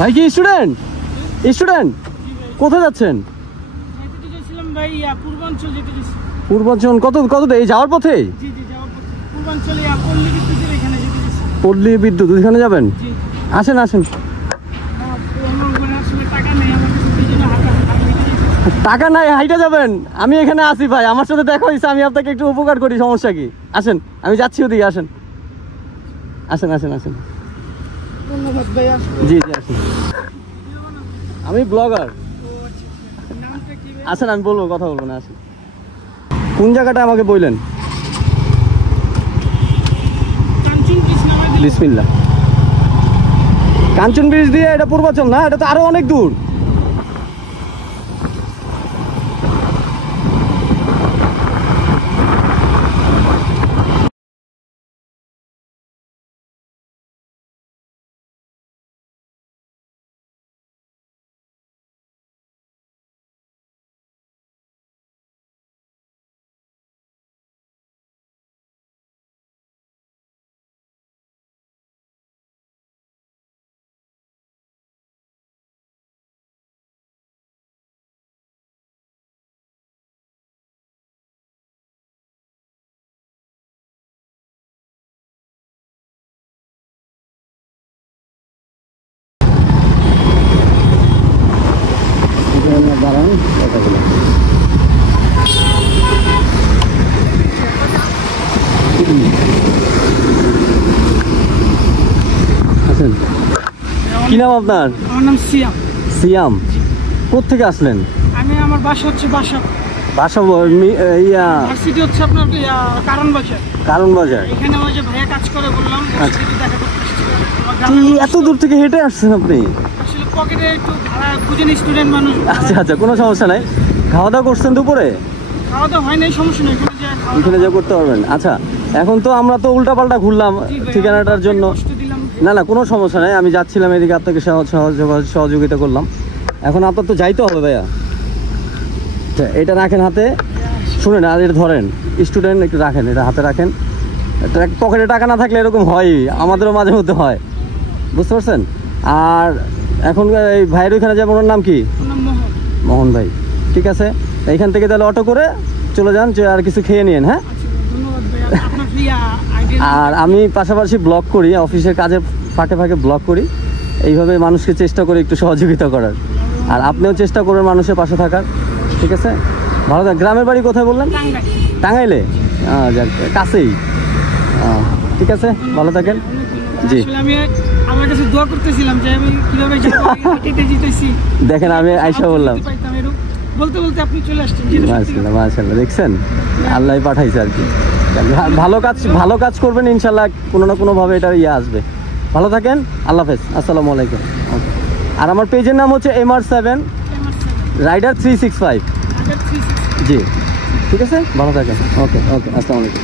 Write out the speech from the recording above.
ভাই কি student? Student কোথায় যাচ্ছেন? পূর্বাঞ্চল কত এই যাওয়ার পথে? পল্লী বিদ্যুৎ ওইখানে যাবেন? আসেন আসেন। টাকা নাই হাইটা যাবেন? আমি এখানে আছি ভাই, আমার সাথে দেখা হয়েছে, আমি আপনাকে একটু উপকার করি, সমস্যা কি? আসেন, আমি যাচ্ছি ওদিকে, আসেন আসেন আসেন আসেন। ধন্যবাদ ভাই। জি জি আসেন। আমি ব্লগার। আসেন, আমি বলবো, কথা বলবো না, আসেন। কোন জায়গাটা আমাকে বললেন? বিসমিল্লাহ। কাঞ্চন ব্রিজ দিয়ে এটা পূর্বাঞ্চল না, এটা তো আরো অনেক দূর। দাঁড়ান, আছেন? কি নাম আপনার? আমার নাম সিয়াম। সিয়াম, কোত্থেকে আসলেন? আমি, আমার বাসা হচ্ছে বাসা ভার্সিটি হচ্ছে আপনার কারণ বাজার। কারণ বাজার। এখানে ওই যে ভাইয়া কাজ করে বললাম, এত দূর থেকে হেঁটে আসছেন আপনি? আসলে পকেটে একটু ভাড়া খুঁজেন, স্টুডেন্ট মানুষ। আচ্ছা আচ্ছা, কোনো সমস্যা নাই। খাওয়া দাওয়া করছেন দুপুরে? খাওয়া দাওয়া হয় নাই, সমস্যা নেই, এখানে যা করতে পারবেন। আচ্ছা, এখন তো আমরা তো উল্টাপাল্টা ঘুরলাম ঠিকানাটার জন্য। না না, কোনো সমস্যা নাই, আমি যাচ্ছিলাম এদিকে, আপনাকে সহযোগিতা করলাম। এখন আপনার তো যাইতে হবে ভাইয়া। এটা রাখেন হাতে, শুনেন, আর এটা ধরেন, স্টুডেন্ট একটু রাখেন, এটা হাতে রাখেন। পকেটে টাকা না থাকলে এরকম হয়, আমাদেরও মাঝে মধ্যে হয়, বুঝতে পারছেন? আর এখন এই ভাইয়ের ওইখানে যাবেন, ওর নাম কি? মোহন ভাই। ঠিক আছে, এইখান থেকে তাহলে অটো করে চলে যান, আর কিছু খেয়ে নিন। হ্যাঁ, আর আমি পাশাপাশি ব্লগ করি, অফিসের কাজে ফাঁকে ফাঁকে ব্লগ করি, এইভাবে মানুষকে চেষ্টা করি একটু সহযোগিতা করার। আর আপনিও চেষ্টা করবেন মানুষের পাশে থাকার। ঠিক আছে, ভালো থাক। গ্রামের বাড়ি কোথায় বললেন? টাঙ্গাইলে? যাক, কাছেই। ঠিক আছে, ভালো থাকেন। জি, আমার কাছে দোয়া করতেছিলাম যে আমি কিভাবে জিতেছি। দেখেন, আমি আইসা বললাম, বলতে বলতে আপনি চলে আসছেন। মাশাআল্লাহ মাশাআল্লাহ, দেখছেন, আল্লাহ পাঠাইছে আর কি। ভালো কাজ করবেন, ইনশাল্লাহ কোনো না কোনো ভাবে এটা আসবে। ভালো থাকেন, আল্লাহ হাফেজ, আসসালামু আলাইকুম। আর আমার পেজের নাম হচ্ছে MR7 রাইডার 365। জি, ঠিক আছে, ভালো থাকেন। ওকে ওকে, আসসালামু আলাইকুম।